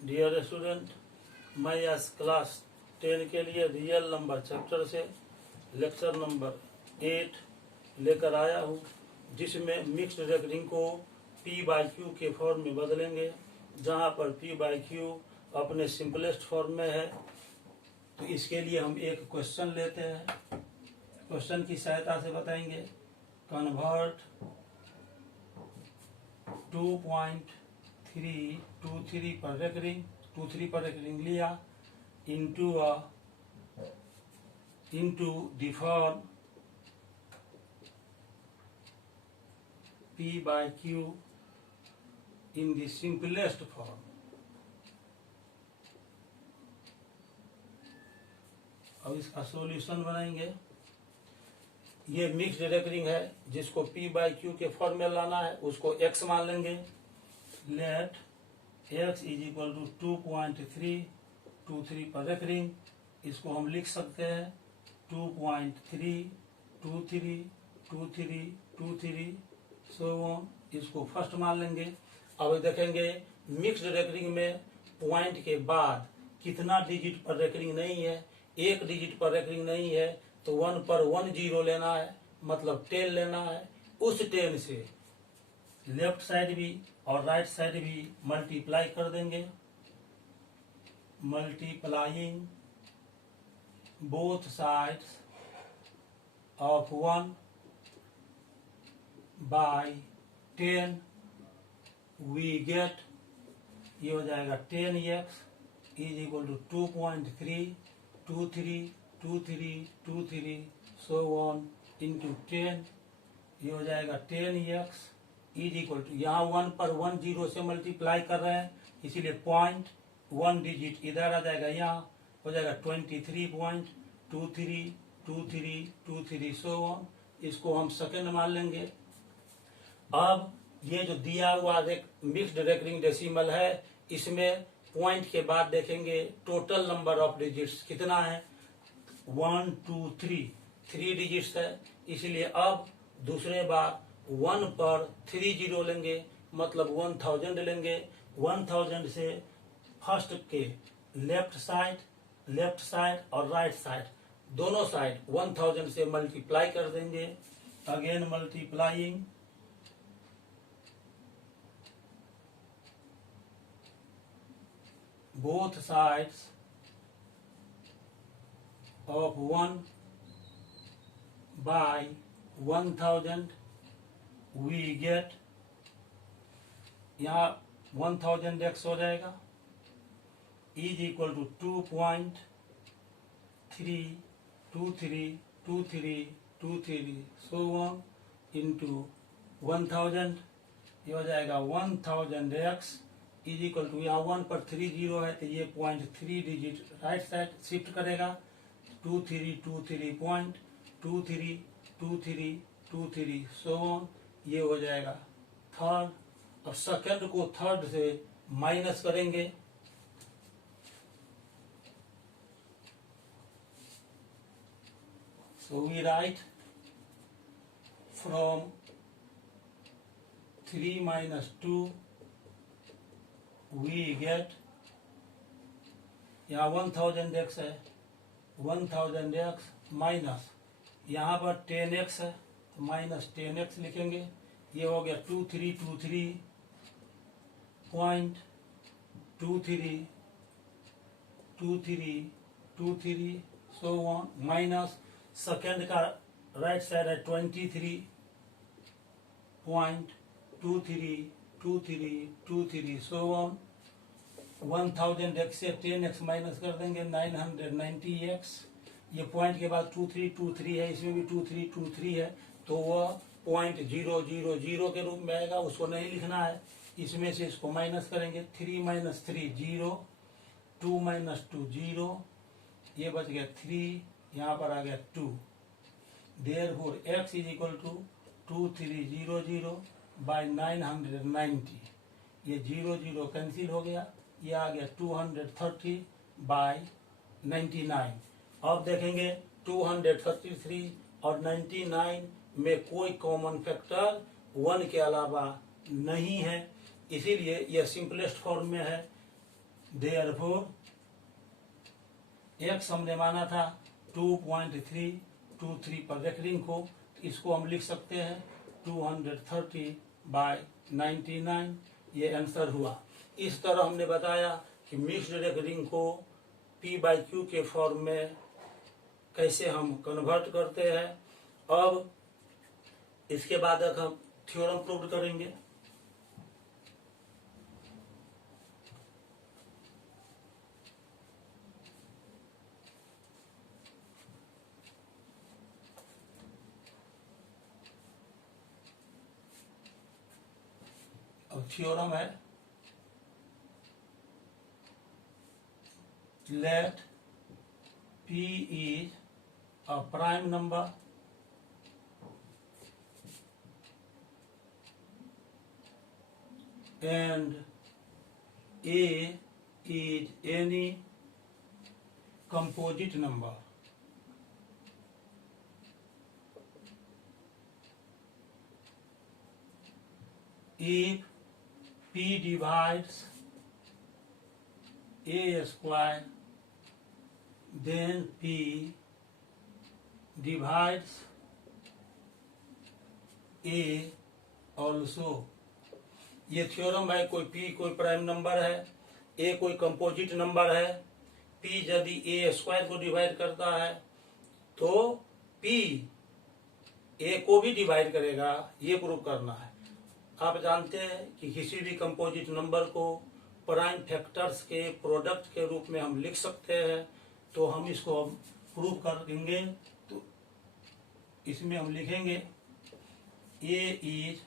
Dear student, मैं आज class 10 के लिए रियल नंबर चैप्टर से लेक्चर नंबर 8 लेकर आया हूँ, जिसमें मिक्स्ड रेकरिंग को P/Q के फॉर्म में बदलेंगे। जहाँ पर P/Q अपने सिंपलेस्ट फॉर्म में है, तो इसके लिए हम एक क्वेश्चन लेते हैं। क्वेश्चन की सहायता से बताएंगे। कन्वर्ट 2.323 पर रेकरिंग 23 पर रेकरिंग लिया into the form P/Q in the simplest form। अब इसका सॉल्यूशन बनाएंगे। ये मिक्स्ड रेकरिंग है, जिसको P/Q के फॉर्म में लाना है, उसको x मान लेंगे। Let x is equal to 2.323 पर रेकरिंग। इसको हम लिख सकते हैं 2.3232323 सो ऑन। इसको फर्स्ट मान लेंगे। अब देखेंगे मिक्स्ड रेकरिंग में पॉइंट के बाद कितना डिजिट पर रेकरिंग नहीं है। एक डिजिट पर रेकरिंग नहीं है तो 1 पर 1 0 लेना है, मतलब 10 लेना है। उस 10 से लेफ्ट साइड भी और राइट साइड भी मल्टीप्लाई कर देंगे। Multiplying both sides of 1 by 10 we get, ये हो जाएगा 10x is equal to 2.3232323 so on into 10। ये हो जाएगा 10x इज इक्वल टू, यहाँ 1 पर 1 0 से मल्टीप्लाई कर रहे हैं, इसीलिए 0.1 डिजिट इधर आ जाएगा, यहाँ हो जाएगा 23.232323 सो ऑन। इसको हम सेकेंड मान लेंगे। अब ये जो दिया हुआ मिक्स्ड रेकरिंग डेसिमल है, इसमें पॉइंट के बाद देखेंगे टोटल नंबर ऑफ डिजिट्स कितना है। 1 2 3 डिजिट्स है, इसलिए अब दूसरे बार 1 पर 3 0 लेंगे, मतलब 1000 लेंगे। 1000 से फर्स्ट के लेफ्ट साइड और राइट साइड दोनों साइड 1000 से मल्टीप्लाई कर देंगे। Again multiplying both sides of 1 by 1000 we get, यहाँ 1000x हो जाएगा is equal to 2.32323 so on into 1000। ये हो जाएगा 1000x इज इक्वल टू, यहाँ 1 पर 3 0 है तो ये 0.3 डिजिट राइट साइड शिफ्ट करेगा। 2323.2323 सो ऑन, ये हो जाएगा थर्ड। अब सेकंड को थर्ड से माइनस करेंगे। So we write from 3 - 2 we get, यहाँ 1000x है, 1000x माइनस यहाँ पर 10x है तो माइनस 10x लिखेंगे। ये हो गया 2323.2323 सो ऑन, माइनस सेकेंड का राइट साइड है 23.2323 सो ऑन। 1000x से 10x माइनस कर देंगे 990x। ये पॉइंट के बाद 2323 है, इसमें भी 2323 है, तो वह 0.000 के रूप में आएगा, उसको नहीं लिखना है। इसमें से इसको माइनस करेंगे। 3 - 3 0, 2 - 2 0, ये बच गया 3, यहाँ पर आ गया 2। Therefore x is equal to 2300 by 990, ये 0 0 कैंसिल हो गया, ये आ गया 230 बाय 99। अब देखेंगे 233 और 99 में कोई कॉमन फैक्टर 1 के अलावा नहीं है, इसीलिए यह सिंपलेस्ट फॉर्म में है। देयरफॉर x हमने माना था 2.323 पर रेकरिंग को, इसको हम लिख सकते हैं 230/99, ये आंसर हुआ। इस तरह हमने बताया कि मिक्स्ड रेकरिंग को P/Q के फॉर्म में कैसे हम कन्वर्ट करते हैं। अब इसके बाद हम थ्योरम प्रूव करेंगे। अब थ्योरम है let P is a prime number and A is any composite number if P divides A square, then P divides A also। ये थ्योरम है, कोई P कोई प्राइम नंबर है, A कोई कंपोजिट नंबर है, P यदि A square को divide करता है तो P A को भी डिवाइड करेगा, ये प्रूव करना है। आप जानते हैं कि किसी भी कंपोजिट नंबर को प्राइम फैक्टर्स के प्रोडक्ट के रूप में हम लिख सकते हैं, तो हम इसको प्रूव करेंगे। तो इसमें हम लिखेंगे A is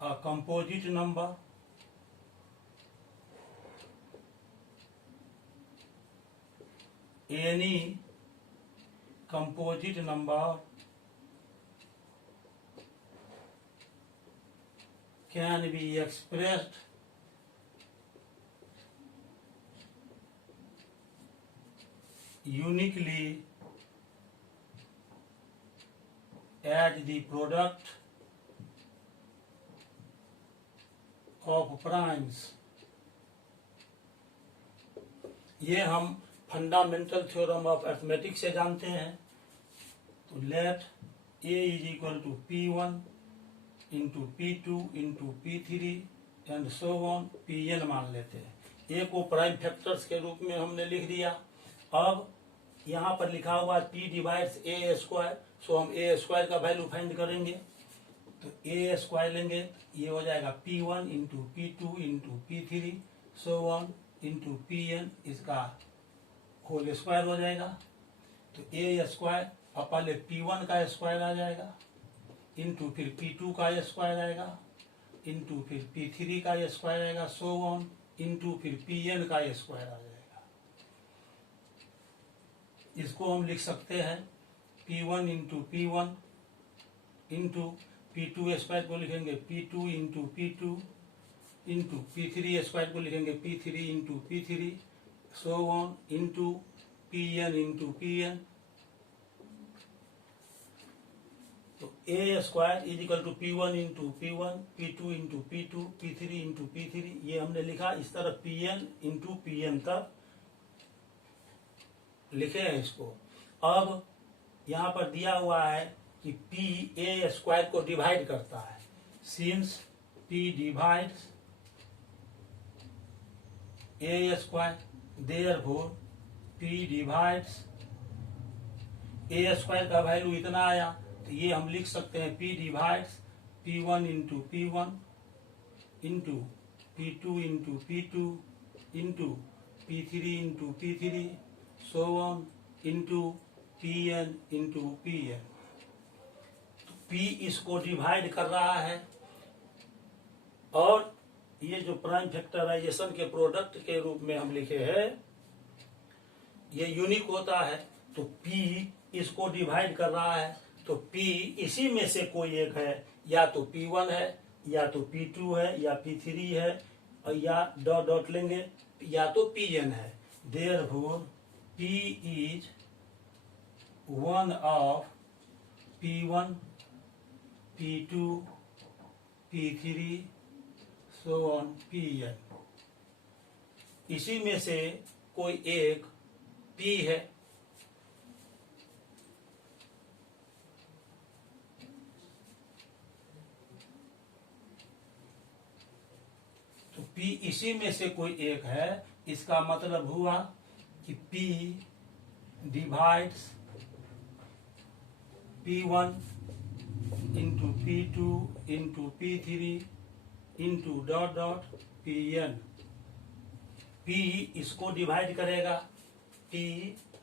a composite number any composite number can be expressed uniquely as the product of primes। ये हम फंडामेंटल थ्योरम ऑफ अरिथमेटिक से जानते हैं। तो let A is equal to P1 into P2 into P3 and so on Pn मान लेते हैं। A को प्राइम फैक्टर्स के रूप में हमने लिख दिया। अब यहाँ पर लिखा हुआ P डिवाइड्स A स्क्वायर, सो हम A स्क्वायर का वैल्यू फाइंड करेंगे। तो A स्क्वायर लेंगे, ये हो जाएगा P1 into P2 into P3 so on into Pn, इसका होल स्क्वायर हो जाएगा। तो A स्क्वायर, अब पहले P1 का स्क्वायर आ जाएगा, इंटू फिर P2 का स्क्वायर आएगा, इंटू फिर P3 का स्क्वायर आएगा, सो ऑन इंटू फिर Pn का स्क्वायर आ जाएगा। इसको हम लिख सकते हैं P1 into P1 into P2 square को लिखेंगे P2 into P2 into P3 square को लिखेंगे P3 into P3 so on into Pn into Pn। तो A square is equal to P1 into P1, P2 into P2, P3 into P3, ये हमने लिखा। इस तरह Pn इंटू Pn तक लिखे हैं इसको। अब यहाँ पर दिया हुआ है कि P A स्क्वायर को डिवाइड करता है। Since P divides A square, therefore P divides A square का वैल्यू इतना आया, तो ये हम लिख सकते हैं P divides P1 into P1 into P2 into P2 into P3 into P3 so on into Pn into Pn। तो P इसको डिवाइड कर रहा है, और ये जो प्राइम फैक्टराइजेशन के प्रोडक्ट के रूप में हम लिखे हैं, ये यूनिक होता है। तो P इसको डिवाइड कर रहा है, तो P इसी में से कोई एक है, या तो P1 है, या तो P2 है, या P3 है, और या डॉट डॉट लेंगे, या तो Pn है। Therefore P is one of P1, P2, P3, so on Pn। इसी में से कोई एक P है, तो P इसी में से कोई एक है, इसका मतलब हुआ कि P divides P1 into P2 into P3 into dot dot Pn। P इसको डिवाइड करेगा, P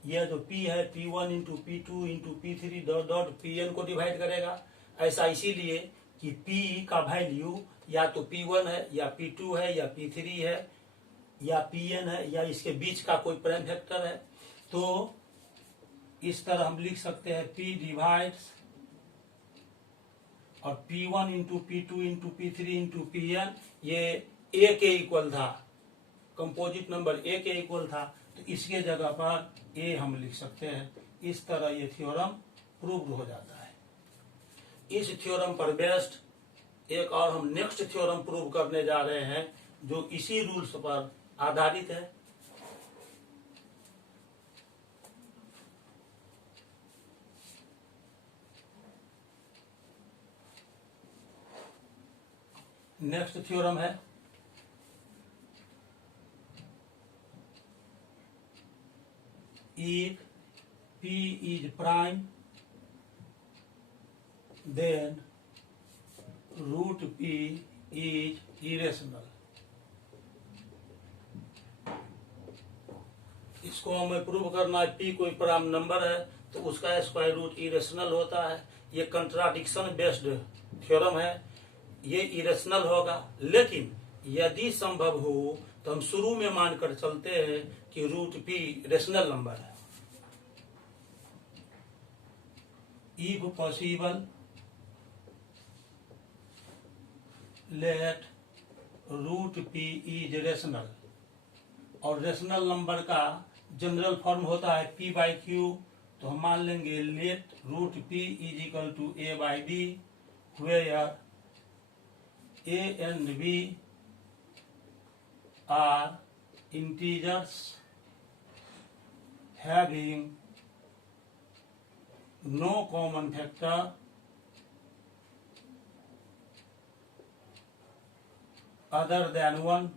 यह जो P है P1 into P2 into P3 dot dot Pn को डिवाइड करेगा। ऐसा इसीलिए कि P का वैल्यू या तो P1 है या P2 है या P3 है या Pn है या इसके बीच का कोई प्राइम फैक्टर है। तो इस तरह हम लिख सकते हैं P डिवाइड्स और P1 into P2 into P3 into Pn, ये A के इक्वल था, कंपोजिट नंबर A के इक्वल था, तो इसके जगह पर A हम लिख सकते हैं। इस तरह ये थ्योरम प्रूव्ड हो जाता है। इस थ्योरम पर बेस्ड एक और हम नेक्स्ट थ्योरम प्रूव करने जा रहे हैं जो इसी रूल्स पर आधारित है। नेक्स्ट थ्योरम है if P is prime then root P is irrational। इसको हमें प्रूव करना है, P कोई प्राइम नंबर है तो उसका स्क्वायर रूट इरेशनल होता है। ये कंट्राडिक्शन बेस्ड थ्योरम है, ये इरेशनल होगा, लेकिन यदि संभव हो तो हम शुरू में मानकर चलते हैं कि रूट P रेशनल नंबर है। If possible let root P is rational, और रेशनल नंबर का जनरल फॉर्म होता है P बाई Q, तो हम मान लेंगे let root P is equal to A by B, where A and B are integers having no common factor other than 1,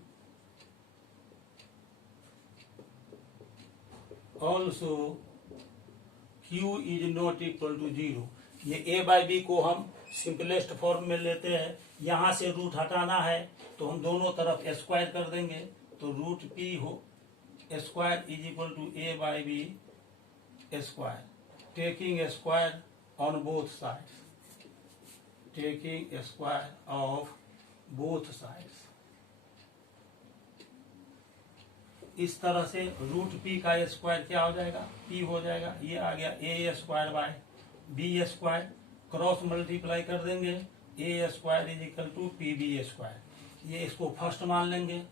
also Q is not equal to 0। ये A by B को हम simplest form में लेते हैं, यहां से root हटाना है तो हम दोनों तरफ स्क्वायर कर देंगे, तो root P whole square is equal to A by B square, taking square on both sides, taking square of both sides. इस तरह से रूट P का स्क्वायर क्या हो जाएगा, P हो जाएगा, ये आ गया A square by B square, cross multiply कर देंगे, A square is equal to PB square. ये इसको फर्स्ट मान लेंगे।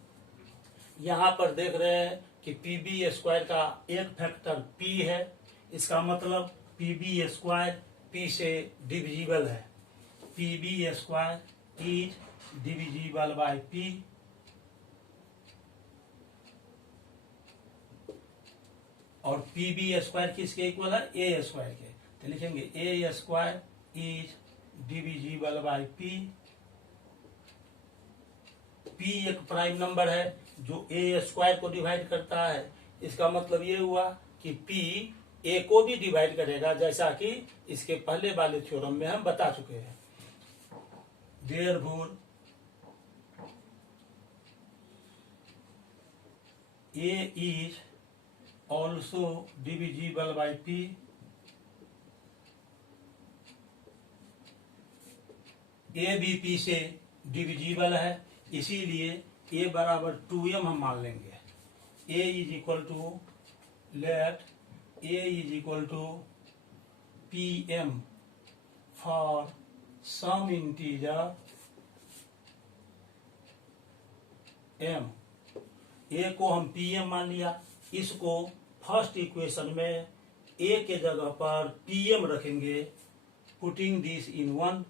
यहाँ पर देख रहे हैं कि PB स्क्वायर का एक फैक्टर P है, इसका मतलब PB स्क्वायर P से डिविजिबल है। PB square is divisible bye P, और PB स्क्वायर किसके इक्वल है, A स्क्वायर के, तो लिखेंगे A square is divisible bye P। P एक प्राइम नंबर है जो A स्क्वायर को डिवाइड करता है, इसका मतलब ये हुआ कि P A को भी डिवाइड करेगा, जैसा कि इसके पहले वाले थ्योरम में हम बता चुके हैं। Therefore A is also divisible by P, A भी P से डिविजिबल है, इसीलिए A बराबर 2m हम मान लेंगे। A is equal to let A is equal to PM for some integer M। A को हम PM मान लिया, इसको फर्स्ट इक्वेशन में A के जगह पर PM रखेंगे, putting this in 1,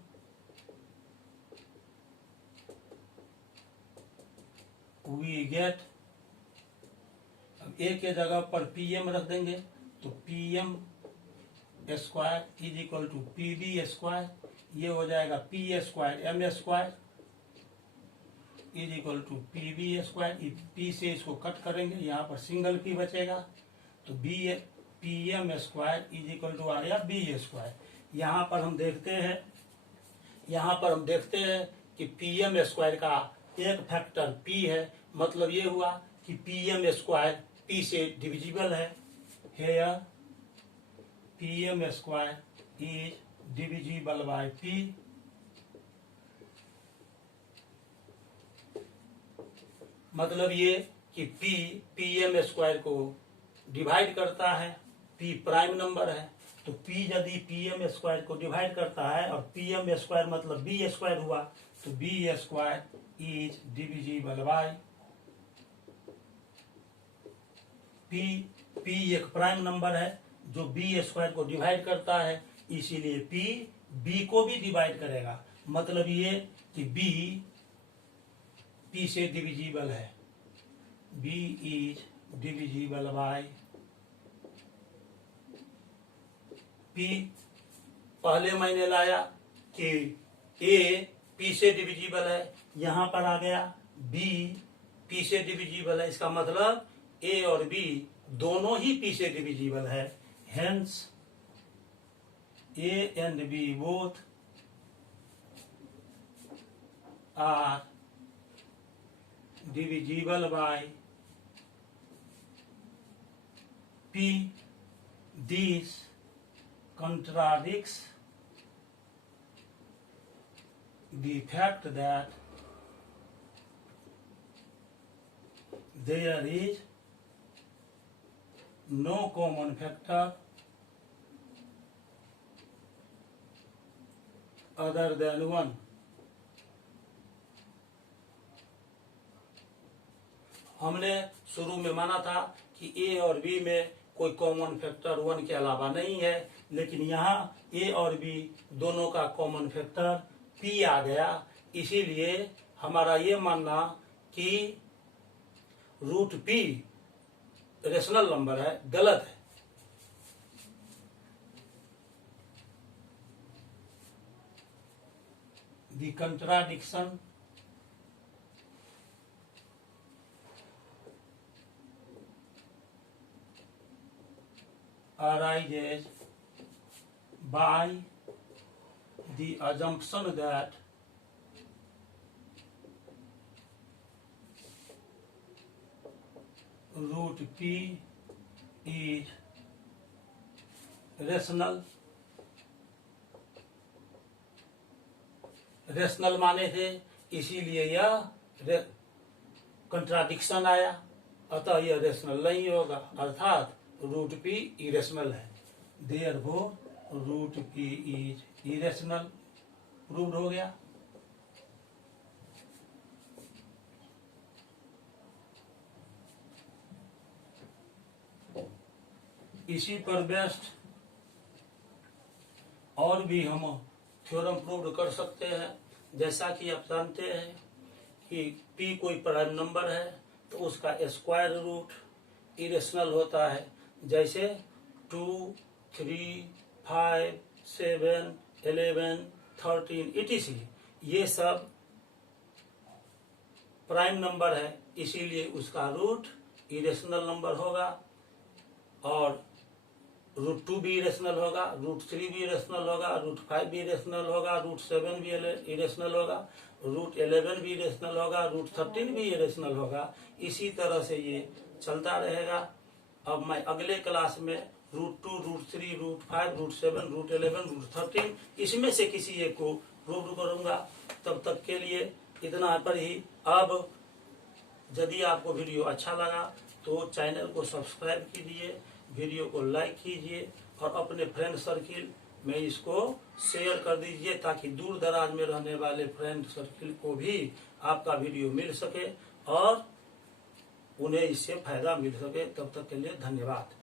we get अब ए के जगह पर पीएम रख देंगे, तो PM square is equal to PB square, ये हो जाएगा P square M square is equal to PB square. P से इसको कट करेंगे, यहाँ पर सिंगल पी बचेगा, तो B PM square is equal to आ गया बी स्क्वायर। यहाँ पर हम देखते हैं कि पीएम स्क्वायर का एक फैक्टर पी है, मतलब ये हुआ कि पीएम स्क्वायर पी से डिविजिबल है। Here PM square is divisible by P, मतलब ये कि पी पीएम स्क्वायर को डिवाइड करता है, पी प्राइम नंबर है, तो पी यदि पीएम स्क्वायर को डिवाइड करता है और पीएम स्क्वायर मतलब बी स्क्वायर हुआ, तो B square is divisible by P. P एक प्राइम नंबर है जो बी स्क्वायर को डिवाइड करता है, इसीलिए पी बी को भी डिवाइड करेगा, मतलब ये कि बी पी से डिविजिबल है, B is divisible by P. पहले मैंने लाया कि ए पी से डिविजिबल है, यहां पर आ गया बी पी से डिविजिबल है, इसका मतलब ए और बी दोनों ही पी से डिविजिबल है। Hence A and B both are divisible by P. This contradicts the fact that there is no common factor other than 1. हमने शुरू में माना था कि ए और बी में कोई कॉमन फैक्टर 1 के अलावा नहीं है, लेकिन यहाँ ए और बी दोनों का कॉमन फैक्टर पी आ गया, इसीलिए हमारा ये मानना कि रूट पी रेशनल नंबर है गलत है। The contradiction arises by the assumption that root p is rational। Rational माने थे, इसीलिए यह कंट्राडिक्शन आया, अतः यह रेशनल नहीं होगा, अर्थात रूट पी इरेशनल है। Therefore root P is irrational proved हो गया। इसी पर बेस्ड और भी हम थ्योरम प्रूव्ड कर सकते हैं। जैसा कि आप जानते हैं कि p कोई प्राइम नंबर है तो उसका स्क्वायर रूट इरेशनल होता है, जैसे 2, 3, 5, 7, 11, 13 etc. ये सब प्राइम नंबर है, इसीलिए उसका रूट इरेशनल नंबर होगा, और रूट 2 भी इरेशनल होगा, रूट 3 भी इरेशनल होगा, रूट 5 भी इरेशनल होगा, रूट 7 भी इरेशनल होगा, रूट 11 भी इरेशनल होगा, रूट 13 भी इरेशनल होगा। इसी तरह से ये चलता रहेगा। अब मैं अगले क्लास में root 2, root 3, root 5, root 7, root 11, root 13 इसमें से किसी एक को प्रूव करूंगा। तब तक के लिए इतना पर ही। अब यदि आपको वीडियो अच्छा लगा तो चैनल को सब्सक्राइब कीजिए, वीडियो को लाइक कीजिए और अपने फ्रेंड सर्किल में इसको शेयर कर दीजिए, ताकि दूर दराज में रहने वाले फ्रेंड सर्किल को भी आपका वीडियो मिल सके और उन्हें इससे फायदा मिल सके। तब तक के लिए धन्यवाद।